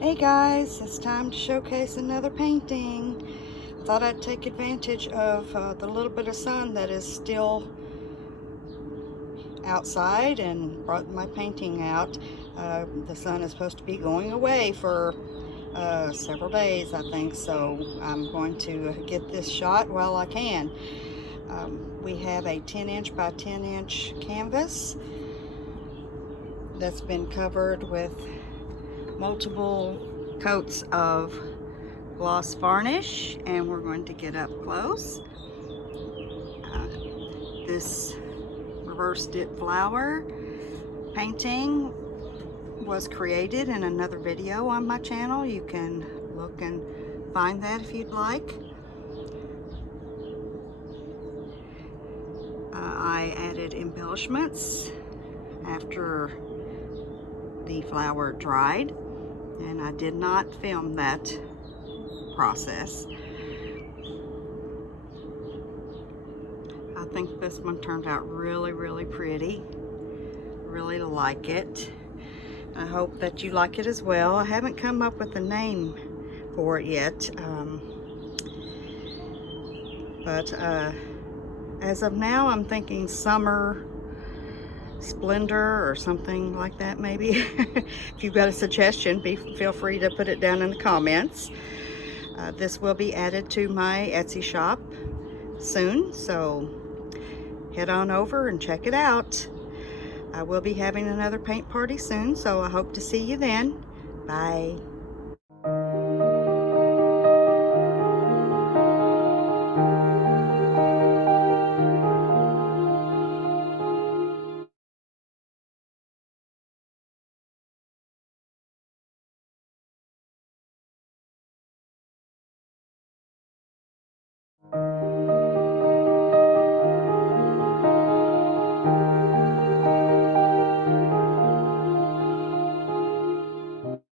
Hey guys, it's time to showcase another painting. Thought I'd take advantage of the little bit of sun that is still outside and brought my painting out. The sun is supposed to be going away for several days, I think, so I'm going to get this shot while I can. We have a 10-inch by 10-inch canvas that's been covered with multiple coats of gloss varnish, and we're going to get up close. This reverse dip flower painting was created in another video on my channel. You can look and find that if you'd like. I added embellishments after the flower dried, and I did not film that process. I think this one turned out really pretty. Really like it. I hope that you like it as well. I haven't come up with a name for it yet, but as of now I'm thinking summer Splendor or something like that, maybe. If you've got a suggestion, feel free to put it down in the comments. This will be added to my Etsy shop soon, so head on over and check it out. I will be having another paint party soon, so I hope to see you then. Bye.